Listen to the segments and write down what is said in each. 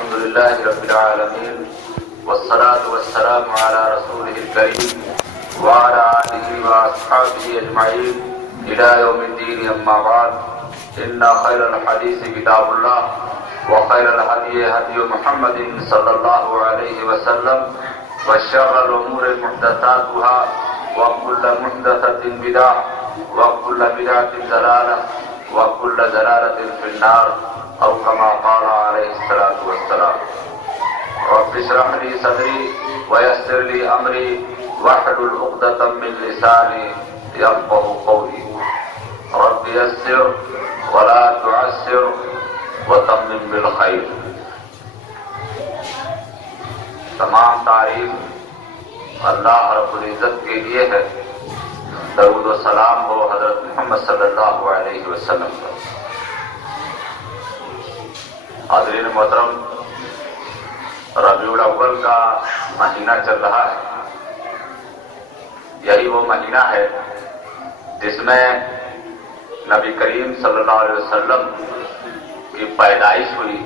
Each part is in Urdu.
الحمد لله رب العالمين والصلاة والسلام على رسوله الكريم وعلى آله وأصحابه أجمعين إلى يوم الدين. أما بعد، إن خير الحديث كتاب الله وخير الهدي هدي محمد صلى الله عليه وسلم وشر الأمور محدثاتها وكل محدثة بدعة وكل بدعة ضلالة وكل ضلالة في النار أو كما قال عليه الصلاة والسلام. رب اشرح لي صدري ويسر لي أمري واحلل عقدة من لساني يفقهوا قولي. رب يسر ولا تعسر وتمم بالخير. تمام تعریف اللہ رب العزت کے لیے ہے. درود و سلام ہو حضرت محمد صلی اللہ علیہ وسلم پر. حاضرین محترم، ربیع الاول کا مہینہ چل رہا ہے. یہی وہ مہینہ ہے جس میں نبی کریم صلی اللہ علیہ وسلم کی پیدائش ہوئی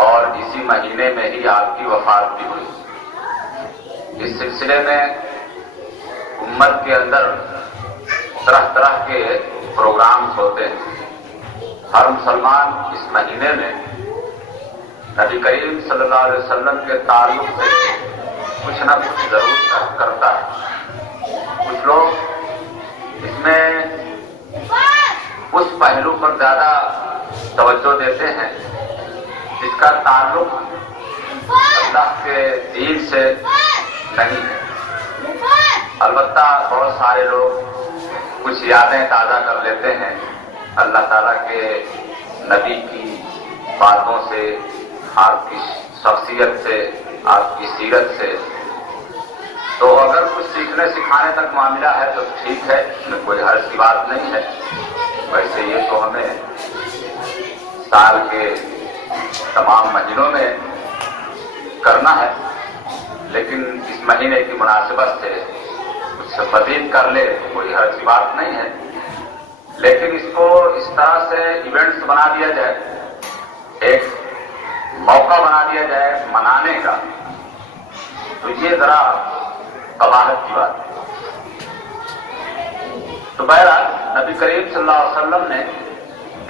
اور اسی مہینے میں ہی آپ کی وفات بھی ہوئی. اس سلسلے میں امت کے اندر طرح طرح کے پروگرامز ہوتے ہیں. ہر مسلمان اس مہینے میں نبی کریم صلی اللہ علیہ وسلم کے تعلق سے کچھ نہ کچھ ضرور کرتا ہے. کچھ لوگ اس میں اس پہلو پر زیادہ توجہ دیتے ہیں جس کا تعلق اللہ کے دین سے نہیں ہے. البتہ بہت سارے لوگ کچھ یادیں تازہ کر لیتے ہیں اللہ تعالیٰ کے نبی کی باتوں سے، آپ کی شخصیت سے، آپ کی سیرت سے. تو اگر کچھ سیکھنے سکھانے تک معاملہ ہے تو ٹھیک ہے، اس میں کوئی حرج کی بات نہیں ہے. ویسے یہ تو ہمیں سال کے تمام مہینوں میں کرنا ہے، لیکن اس مہینے کی مناسبت سے کچھ مزید کر لے کوئی حرج کی بات نہیں ہے. لیکن اس کو اس طرح سے ایونٹس بنا دیا جائے، ایک موقع بنا دیا جائے منانے کا، تو یہ ذرا قباحت کی بات ہے. تو بہرحال نبی کریم صلی اللہ علیہ وسلم نے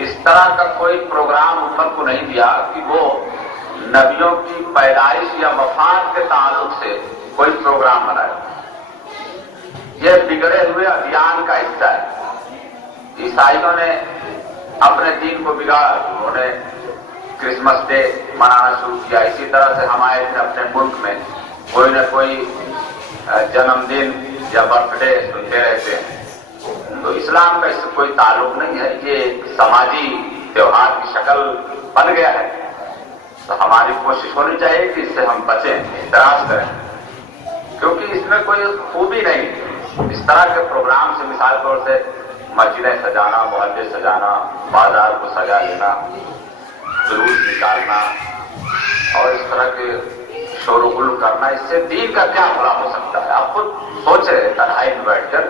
اس طرح کا کوئی پروگرام امت کو نہیں دیا کہ وہ نبیوں کی پیدائش یا وفات کے تعلق سے کوئی پروگرام بنائے. یہ بگڑے ہوئے ادیان کا حصہ ہے. عیسائیوں نے اپنے دین کو بگاڑا، انہوں نے کرسمس ڈے منانا شروع کیا. اسی طرح سے ہمارے اپنے ملک میں کوئی نہ کوئی جنم دن یا برتھ ڈے سنتے رہتے ہیں. تو اسلام کا اس سے کوئی تعلق نہیں ہے. یہ ایک سماجی تہوار کی شکل بن گیا ہے. تو ہماری کوشش ہونی چاہیے کہ اس سے ہم بچیں، اعتراض کریں، کیونکہ اس میں کوئی خوبی نہیں. اس طرح کے پروگرام سے مثال طور سے مسجدیں سجانا، محلے سجانا، بازار کو سجا لینا، جلوس نکالنا اور اس طرح کے شور و غل کرنا، اس سے دین کا کیا بھلا ہو سکتا ہے؟ آپ خود سوچیں تنہائی میں بیٹھ کر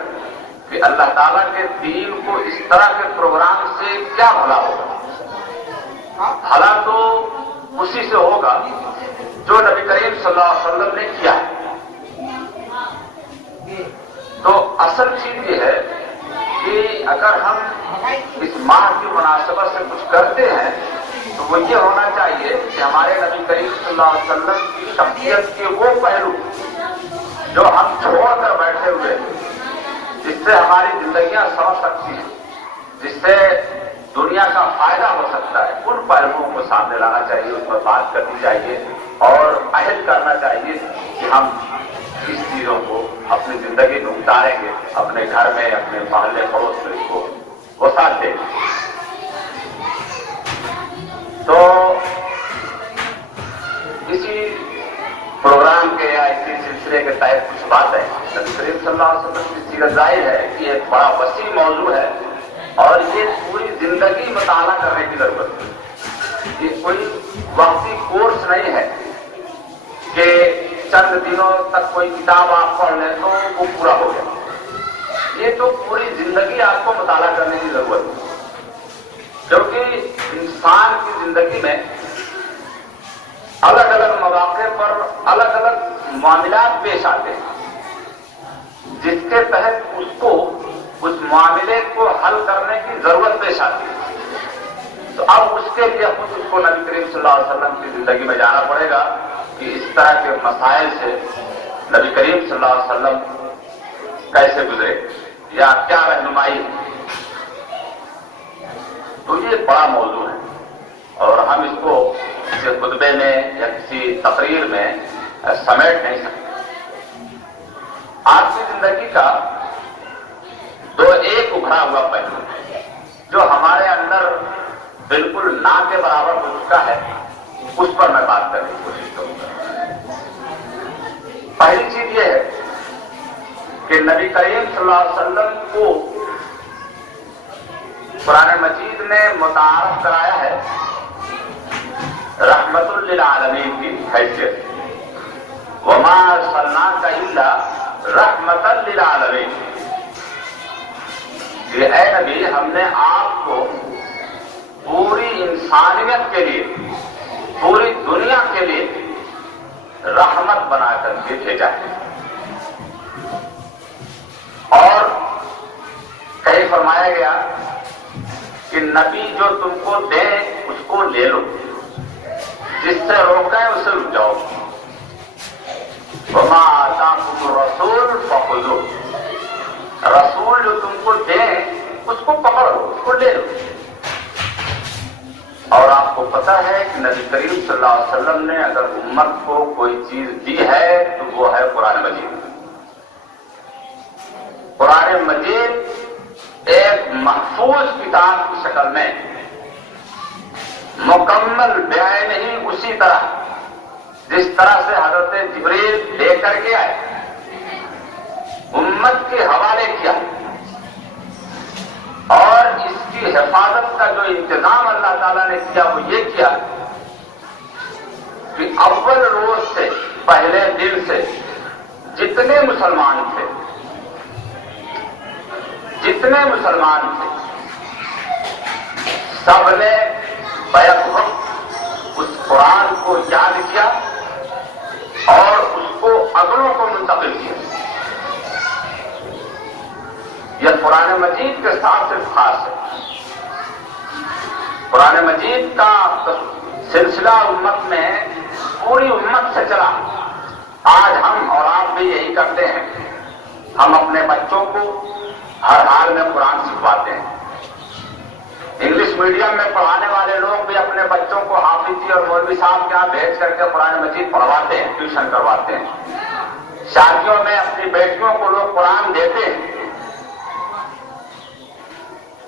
کہ اللہ تعالیٰ کے دین کو اس طرح کے پروگرام سے کیا بھلا ہوگا؟ بھلا تو اسی سے ہوگا جو نبی کریم صلی اللہ علیہ وسلم نے کیا ہے. تو اصل چیز یہ ہے کہ اگر ہم اس ماہ کی مناسبت سے کچھ کرتے ہیں تو وہ یہ ہونا چاہیے کہ ہمارے نبی کریم صلی اللہ علیہ وسلم کی شخصیت کے وہ پہلو جو ہم چھوڑ کر بیٹھے ہوئے ہیں، جس سے ہماری زندگیاں سمجھ سکتی ہیں، جس سے دنیا کا فائدہ ہو سکتا ہے، ان پہلوؤں کو سامنے لانا چاہیے، اس پر بات کرنی چاہیے اور عہد کرنا چاہیے کہ ہم اس چیزوں کو اپنی زندگی میں اتاریں گے، اپنے گھر میں، اپنے محلے پڑوس میں اس کو وہ ساتھ دیں گے. تو اسی پروگرام کے یا اسی سلسلے کے تحت کچھ باتیں نبی کریم صلی اللہ علیہ وسلم کی سیرت ظاہر ہے کہ ایک بڑا وسیع موضوع ہے اور یہ پوری زندگی مطالعہ کرنے کی ضرورت ہے. یہ کوئی وقتی کورس نہیں ہے کہ چند دنوں تک کوئی کتاب آپ پڑھ لیں تو وہ پورا ہو گیا. یہ تو پوری زندگی آپ کو مطالعہ کرنے کی ضرورت ہے، کیونکہ انسان کی زندگی میں معاملات پیش آتے ہیں جس کے تحت اس کو اس معاملے کو حل کرنے کی ضرورت پیش آتی ہے، تو اب اس کے لیے خود اس کو نبی کریم صلی اللہ علیہ وسلم کی زندگی میں جانا پڑے گا کہ اس طرح کے مسائل سے نبی کریم صلی اللہ علیہ وسلم کیسے گزرے یا کیا رہنمائی ہے۔ تو یہ بڑا موضوع ہے اور ہم اس کو کسی خطبے میں یا کسی تقریر میں سمیٹ نہیں سکتے۔ آپ کی زندگی کا ایک ابھرا ہوا پہلو جو ہمارے اندر بالکل نہ کے برابر ہو چکا ہے، اس پر میں بات کرنے کی کوشش کروں گا۔ پہلی چیز یہ ہے کہ نبی کریم صلی اللہ علیہ وسلم کو قرآن مجید نے متعارف کرایا ہے رحمت للعالمین کی حیثیت، وما ارسلناک الا رحمت للعالمین، کہ اے نبی ہم نے آپ کو پوری انسانیت کے لیے، پوری دنیا کے لیے رحمت بنا کر کے بھیجا ہے۔ اور کہیں فرمایا گیا کہ نبی جو تم کو دے اس کو لے لو، جس سے روکیں اسے رک جاؤ، وما آتاکم الرسول فخذوہ، رسول جو تم کو دیں اس کو پکڑو، اس کو لے لو۔ اور آپ کو پتا ہے کہ نبی کریم صلی اللہ علیہ وسلم نے اگر امت کو کوئی چیز دی ہے تو وہ ہے قرآن مجید۔ قرآن مجید ایک محفوظ کتاب کی شکل میں مکمل بیان ہی اسی طرح جس طرح سے حضرت جبریل لے کر کے آئے، امت کے حوالے کیا، اور اس کی حفاظت کا جو انتظام اللہ تعالیٰ نے کیا وہ یہ کیا کہ اول روز سے، پہلے دن سے جتنے مسلمان تھے سب نے بیک وقت اس قرآن کو یاد کیا اور اس کو اگلوں کو منتقل کیا۔ یہ قرآن مجید کے ساتھ صرف خاص ہے۔ قرآن مجید کا سلسلہ امت میں پوری امت سے چلا۔ آج ہم اور آپ بھی یہی کرتے ہیں، ہم اپنے بچوں کو ہر حال میں قرآن سکھواتے ہیں۔ انگلش میڈیم میں پڑھانے والے لوگ بھی اپنے بچوں کو حافظی اور مولوی صاحب کے یہاں بھیج کر کے قرآن مجید پڑھواتے ہیں، ٹیوشن کرواتے ہیں۔ شادیوں میں اپنی بیٹیوں کو لوگ قرآن دیتے ہیں۔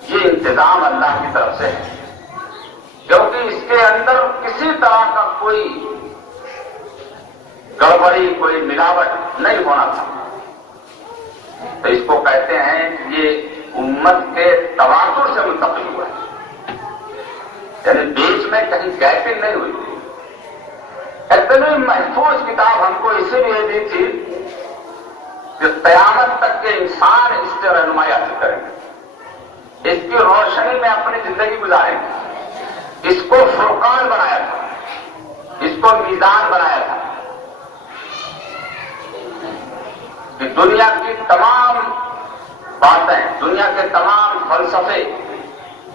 یہ انتظام اللہ کی طرف سے ہے، کیونکہ اس کے اندر کسی طرح کا کوئی گڑبڑی، کوئی ملاوٹ نہیں ہونا تھا۔ تو اس کو کہتے ہیں کہ یہ امت کے تواتر سے منتقل ہوا ہے، یعنی بیچ میں کہیں گیپنگ نہیں ہوئی۔ اتنی محفوظ کتاب ہم کو اسی لیے دی تھی کہ قیامت تک کے انسان اس سے رہنمائی حاصل کریں گے، اس کی روشنی میں اپنی زندگی گزاریں گے۔ اس کو فرقان بنایا تھا، اس کو میزان بنایا تھا کہ دنیا کی تمام باتیں، دنیا کے تمام فلسفے،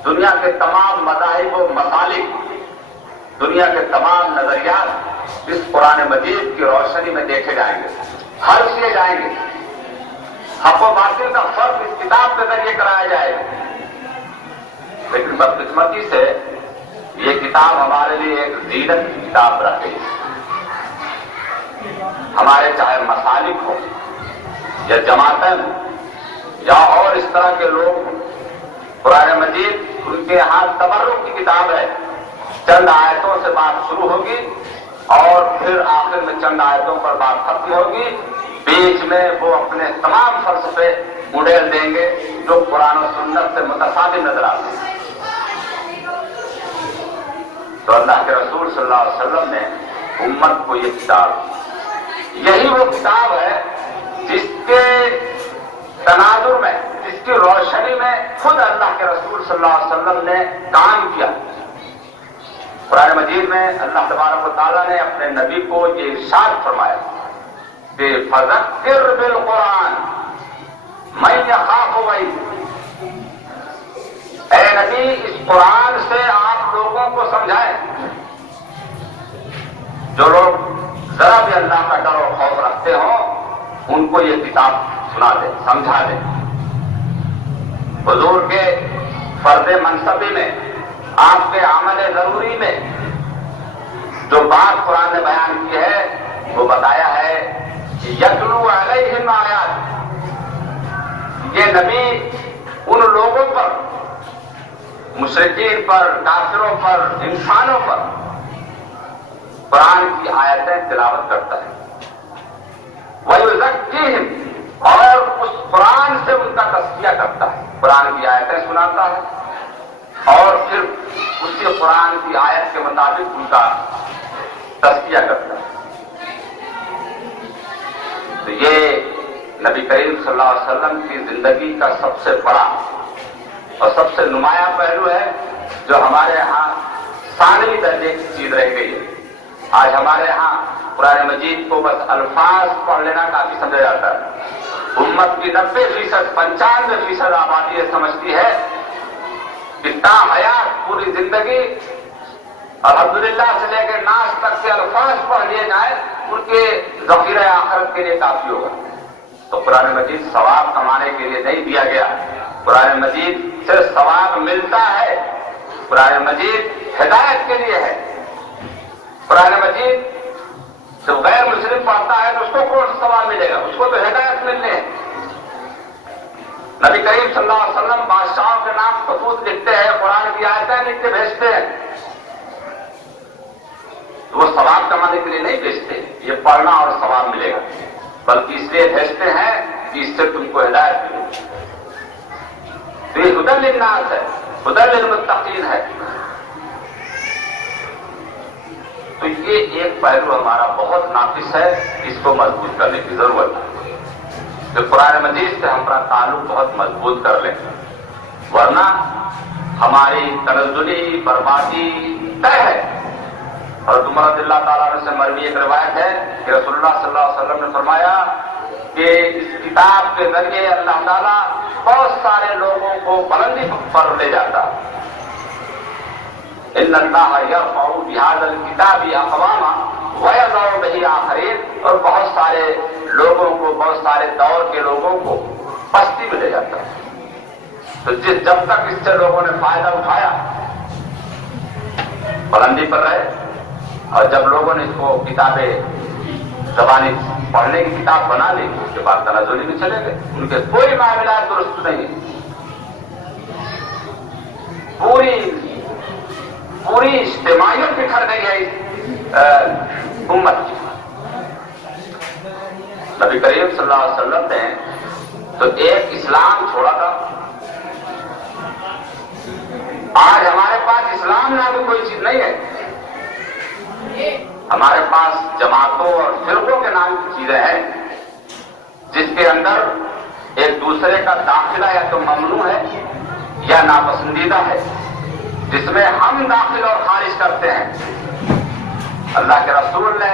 دنیا کے تمام مذاہب و مسالک، دنیا کے تمام نظریات اس قرآن مجید کی روشنی میں دیکھے جائیں گے، حل کیے جائیں گے۔ حق و باطل کا فرق اس کتاب کے ذریعے کرایا جائے گا۔ لیکن بدقسمتی سے یہ کتاب ہمارے لیے ایک زینت کی کتاب رہ گئی۔ ہمارے چاہے مسالک ہو یا جماعتیں ہوں یا اور اس طرح کے لوگ ہوں، قرآن مجید ان کے یہاں تبرک کی کتاب ہے۔ چند آیتوں سے بات شروع ہوگی اور پھر آخر میں چند آیتوں پر بات ختم ہوگی، بیچ میں وہ اپنے تمام فلسفے اڑیل دیں گے جو قرآن و سنت سے متصادم نظر آتے ہیں۔ تو اللہ کے رسول صلی اللہ علیہ وسلم نے امت کو یہ کتاب، یہی وہ کتاب ہے جس کے تناظر میں، جس کی روشنی میں خود اللہ کے رسول صلی اللہ علیہ وسلم نے کام کیا۔ قرآن مجید میں اللہ تبارک و تعالیٰ نے اپنے نبی کو یہ ارشاد فرمایا کہ فذکر بالقرآن من یخاف وعید، اے نبی اس قرآن سے آپ لوگوں کو سمجھائیں، جو لوگ ذرا بھی اللہ کا ڈر اور خوف رکھتے ہوں ان کو یہ کتاب سنا دیں، سمجھا دیں۔ حضور کے فرض منصبی میں، آپ کے عمل ضروری میں جو بات قرآن نے بیان کی ہے وہ بتایا ہے کہ یتلو علیہم آیات، یہ نبی ان لوگوں پر، مشرکین پر، کافروں پر، انسانوں پر قرآن کی آیتیں تلاوت کرتا ہے، وَيُزَكِّيهِمْ، اور اس قرآن سے ان کا تزکیہ کرتا ہے، قرآن کی آیتیں سناتا ہے اور پھر اسی قرآن کی آیت کے مطابق ان کا تزکیہ کرتا ہے۔ تو یہ نبی کریم صلی اللہ علیہ وسلم کی زندگی کا سب سے بڑا اور سب سے نمایاں پہلو ہے، جو ہمارے ہاں ثانوی درجے کی چیز رہ گئی ہے۔ آج ہمارے ہاں قرآن مجید کو بس الفاظ پڑھ لینا کافی سمجھا جاتا ہے۔ امت کی 90%، 95% آبادی یہ سمجھتی ہے کہ تا حیات پوری زندگی الحمدللہ سے لے کے ناس تک کے الفاظ پڑھ لیے جائیں، ان کے ذخیرہ آخرت کے لیے کافی ہوگا۔ تو قرآن مجید ثواب کمانے کے لیے نہیں دیا گیا، قرآن مجید سے ثواب ملتا ہے، قرآن مجید ہدایت کے لیے ہے۔ قرآن مجید جب غیر مسلم پڑھتا ہے تو اس کو کون سا ثواب ملے گا؟ اس کو تو ہدایت ملنے ہے۔ نبی کریم صلی اللہ علیہ وسلم بادشاہوں کے نام خطوط لکھتے ہیں، قرآن کی آیتیں لکھ کے بھیجتے ہیں، وہ ثواب کمانے کے لیے نہیں بھیجتے یہ پڑھنا اور ثواب ملے گا، بلکہ اس لیے بھیجتے ہیں کہ اس سے تم کو ہدایت ملے۔ تو یہ ہدی للناس ہے، ہدی للمتقین ہے۔ تو یہ ایک پہلو ہمارا بہت ناقص ہے، اس کو مضبوط کرنے کی ضرورت ہے کہ قرآن مجید سے ہم اپنا تعلق بہت مضبوط کر لیں، ورنہ ہماری تنزلی بربادی طے ہے۔ اور عمر رضی اللہ تعالیٰ عنہ سے مروی ایک روایت ہے کہ رسول اللہ صلی اللہ علیہ وسلم نے فرمایا کہ اس کتاب کے ذریعے اللہ تعالیٰ بہت سارے لوگوں کو بلندی پر لے جاتا۔ ان اللہ یرفع بہذا الکتاب اقواما ویضع بہ آخرین، اور بہت سارے لوگوں کو، بہت سارے دور کے لوگوں کو پستی میں لے جاتا ہے۔ تو جب تک اس سے لوگوں نے فائدہ اٹھایا بلندی پر رہے، اور جب لوگوں نے اس کو کتابیں زبانی پڑھنے کی کتاب بنا لی اس کے بعد تنزلی میں چلے گئے، ان کے کوئی معاملات درست نہیں، پوری اجتماعیت بکھر گئی ہے امت کی۔ نبی کریم صلی اللہ علیہ وسلم نے تو ایک اسلام چھوڑا تھا، آج ہمارے پاس اسلام نام کی کوئی چیز نہیں ہے، ہمارے پاس جماعتوں اور فرقوں کے نام کی چیزیں ہیں جس کے اندر ایک دوسرے کا داخلہ یا تو ممنوع ہے یا ناپسندیدہ ہے، جس میں ہم داخل اور خارج کرتے ہیں۔ اللہ کے رسول نے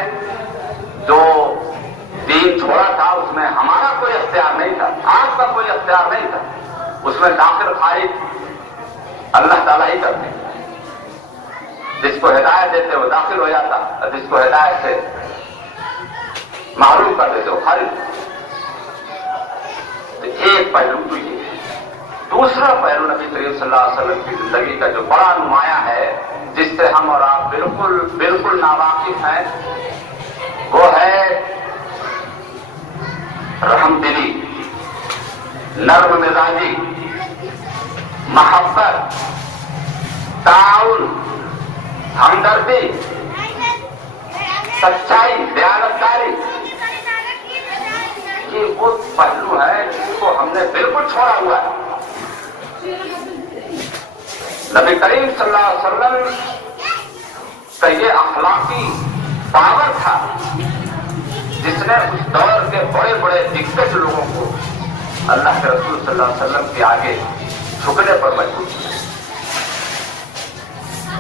جو دین چھوڑا تھا اس میں ہمارا کوئی اختیار نہیں تھا، آپ کا کوئی اختیار نہیں تھا، اس میں داخل خارج اللہ تعالیٰ ہی کرتے ہیں۔ جس کو ہدایت دیتے وہ داخل ہو جاتا، اور جس کو ہدایت سے معروف کر دیتے وہ خارج۔ تو ایک پہلو تو یہ ہے۔ دوسرا پہلو نبی کریم صلی اللہ علیہ وسلم کی زندگی کا جو بڑا نمایاں ہے، جس سے ہم اور آپ بالکل ناواقف ہیں، وہ ہے رحم دلی، نرم مزاجی، محبت، تعاون، ہمدردی، سچائی، دیانتداری، یہ وہ پہلو ہے جس کو ہم نے بالکل چھوڑا ہوا ہے۔ نبی کریم صلی اللہ علیہ وسلم کا یہ اخلاقی پاور تھا جس نے اس دور کے بڑے بڑے دگگج لوگوں کو اللہ کے رسول صلی اللہ علیہ وسلم کے آگے جھکنے پر مجبور کیا،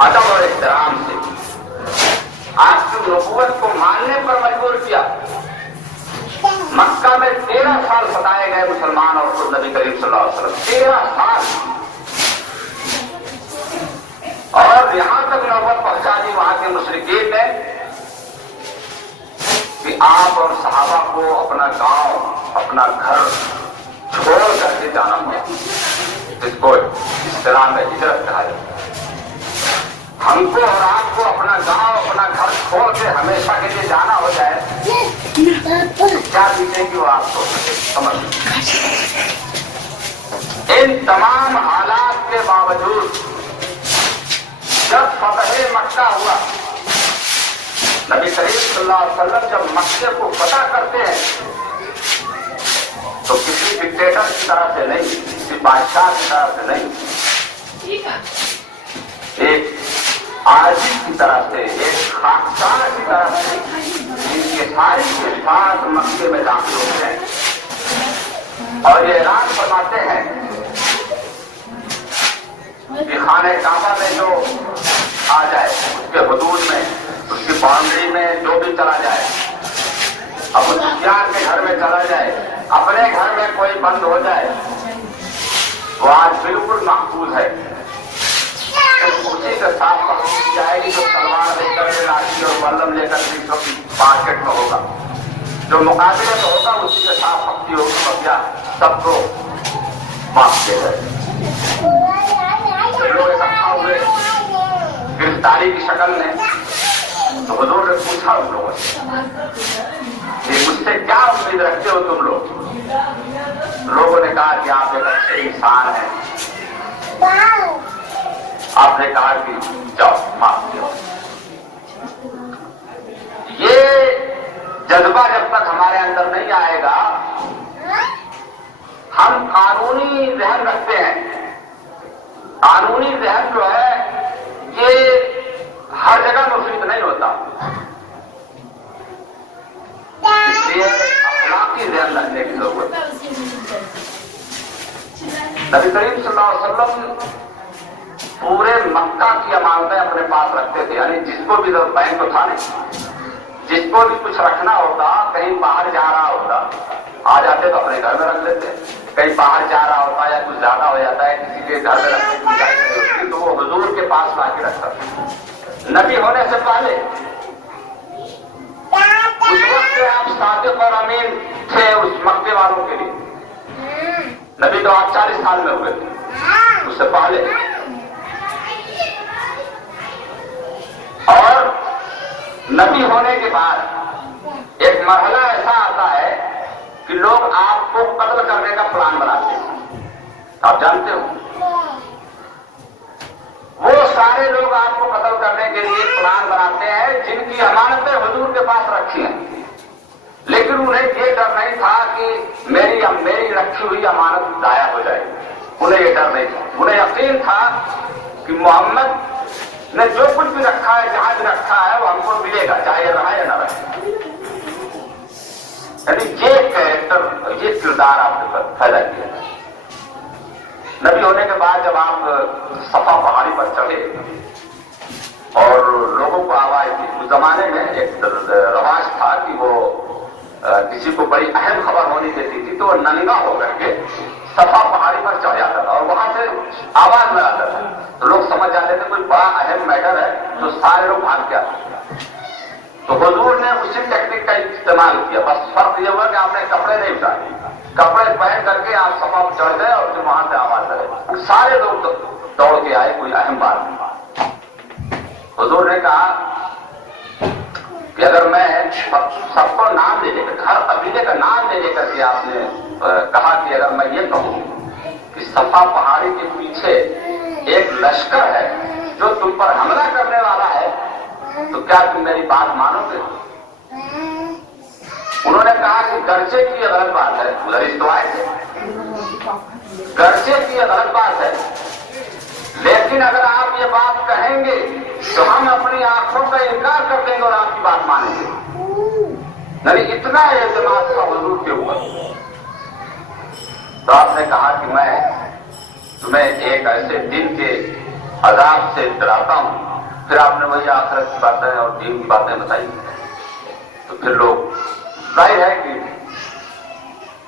ادب اور احترام سے آپ کی نبوت کو ماننے پر مجبور کیا۔ مکہ میں 13 سال ستائے گئے مسلمان اور خود نبی کریم صلی اللہ علیہ وسلم، 13 سال، اور یہاں تک نوبت پہنچا دی وہاں کے مشرکین نے کہ آپ اور صحابہ کو اپنا گاؤں اپنا گھر چھوڑ کر کے جانا پڑا، جس کو اسلام میں ہجرت کہا جاتا ہے۔ ہم کو اور آپ کو اپنا گاؤں اپنا گھر چھوڑ کے ہمیشہ کے لیے جانا ہو جائے، کیا دیجیے گی وہ آپ کو سمجھ۔ ان تمام حالات کے باوجود جب فتح مکہ ہوا، نبی کریم صلی اللہ علیہ وسلم جب مکے کو فتح کرتے ہیں تو کسی ڈکٹیٹر کی طرح سے نہیں، کسی بادشاہ کی طرح سے نہیں، ایک عاجز کی طرح سے، ایک خاکسار کی طرح سے ان کے ساری کے ساتھ مکے میں داخل ہوتے ہیں اور یہ اعلان فرماتے ہیں کہ خانہ کعبہ میں جو آ جائے، اس کے حدود میں، اس کی باؤنڈری میں جو بھی چلا جائے، ابو سفیان کے گھر میں چلا جائے، اپنے گھر میں کوئی بند ہو جائے، وہ آج بالکل محفوظ ہے۔ اسی کے ساتھ پکڑی جائے گی جو تلوار لے کر کے، لاٹھی اور بلم لے کر کے مارکیٹ میں ہوگا، جو مقابلے میں ہوگا اسی کے ساتھ پکڑی ہوگی، بچہ سب کو معاف دے گئے۔ لوگ اکٹھا ہوئے گرفتاری کی شکل میں، تو حضور نے پوچھا ان لوگوں سے کہ مجھ سے کیا امید رکھتے ہو تم لوگ؟ لوگوں نے کہا کہ آپ ایک اچھے انسان ہیں۔ آپ نے کہا کہ جاؤ معاف کیا۔ یہ جذبہ جب تک ہمارے اندر نہیں آئے گا، ہم قانونی ذہن رکھتے ہیں۔ قانونی ذہن جو ہے یہ ہر جگہ مفید نہیں ہوتا، اس لیے اخلاقی ذہن رکھنے کی ضرورت ہے۔ نبی کریم صلی اللہ علیہ وسلم پورے مکہ کی امانتیں اپنے پاس رکھتے تھے، یعنی جس کو بھی بینک تو تھا نہیں، جس کو بھی کچھ رکھنا ہوتا، کہیں باہر جا رہا ہوتا، آ جاتے تو اپنے گھر میں رکھ لیتے، کہیں باہر جا رہا ہوتا یا کچھ زیادہ ہو جاتا ہے کسی کے گھر میں رکھنے کی گنجائش نہیں ہوتی تو وہ حضور کے پاس لا کے رکھتا تھا۔ نبی ہونے سے پہلے اس وقت آپ صادق اور امین تھے اس مکے والوں کے لیے۔ نبی تو آپ 40 سال میں ہوئے تھے، اس سے پہلے۔ اور نبی ہونے کے بعد ایک مرحلہ ایسا آتا ہے کہ لوگ آپ کو قتل کرنے کا پلان بناتے ہیں، آپ جانتے ہو۔ وہ سارے لوگ آپ کو قتل کرنے کے لیے پلان بناتے ہیں جن کی امانتیں حضور کے پاس رکھی ہیں، لیکن انہیں یہ ڈر نہیں تھا کہ میری رکھی ہوئی امانت ضائع ہو جائے گی۔ انہیں یہ ڈر نہیں تھا، انہیں یقین تھا کہ محمد نے جو کچھ بھی رکھا ہے، جہاں بھی رکھا ہے وہ ہم کو ملے گا، چاہے یہ رہا یا نہ رہے۔ یعنی یہ کریکٹر، یہ کردار آپ کے پیدا کیا۔ نبی ہونے کے بعد جب آپ صفا پہاڑی پر چڑھے اور لوگوں کو آواز دی، اس زمانے میں ایک رواج تھا کہ وہ کسی کو بڑی اہم خبر ہونی دیتی تھی تو وہ ننگا ہو کر کے صفا پہاڑی پر چڑھ جاتا تھا اور وہاں سے آواز لگاتا تھا، تو لوگ سمجھ جاتے تھے کوئی بڑا اہم میٹر ہے، تو سارے لوگ بھاگ کے آتے۔ تو حضور نے اسی ٹیکنک کا استعمال کیا، بس فرق یہ ہوا کہ آپ نے کپڑے نہیں اتارے، کپڑے پہن کر کے آپ صفا پر چڑھ گئے اور پھر وہاں سے آواز لگے، سارے لوگ دوڑ کے آئے، کوئی اہم بات نہیں۔ حضور نے کہا کہ اگر میں سب کو نام دے کر، ہر قبیلے کا نام دے کر کے آپ نے کہا کہ اگر میں یہ کہوں کہ صفا پہاڑی کے پیچھے ایک لشکر ہے جو تم پر حملہ کرنے والا ہے، تو کیا تم میری بات مانو گے؟ انہوں نے کہا کہ گرچہ کی یہ غلط بات ہے، ادھر اس تو آئے تھے، گرچہ کی یہ غلط بات ہے، لیکن اگر آپ یہ بات کہیں گے تو ہم اپنی آنکھوں کا انکار کر دیں گے اور آپ کی بات مانیں گے۔ یعنی اتنا اعتماد تھا حضور کے اوپر۔ تو آپ نے کہا کہ میں تمہیں ایک ایسے دن کے عذاب سے ڈراتا ہوں، پھر آپ نے وہی آخرت کی باتیں اور دین کی باتیں بتائی۔ تو پھر لوگ ظاہر ہے کہ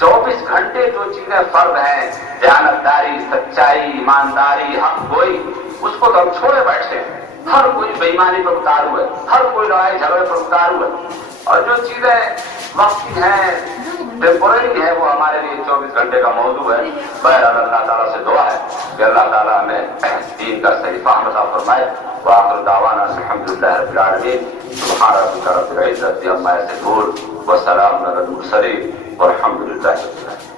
24 گھنٹے جو چیزیں فرض ہیں، دیانتداری، سچائی، ایمانداری، حق گوئی، اس کو تو ہم چھوڑے بیٹھے ہیں۔ ہر کوئی بےایمانی پر اتارو ہے، ہر کوئی لڑائی جھگڑے پر اتارو ہے، اور جو چیزیں وقتی ہیں، ٹیمپورری ہے، وہ ہمارے لیے 24 گھنٹے کا موضوع ہے۔ بہرحال اللہ تعالیٰ سے دعا ہے کہ اللہ تعالیٰ ہمیں دین کا صحیح فہم عطا فرمائے۔ وآخر دعوانا الحمدللہ رب العالمین، سبحان ربک رب العزة عما یصفون، وسلام علی المرسلین، والحمدللہ رب العالمین۔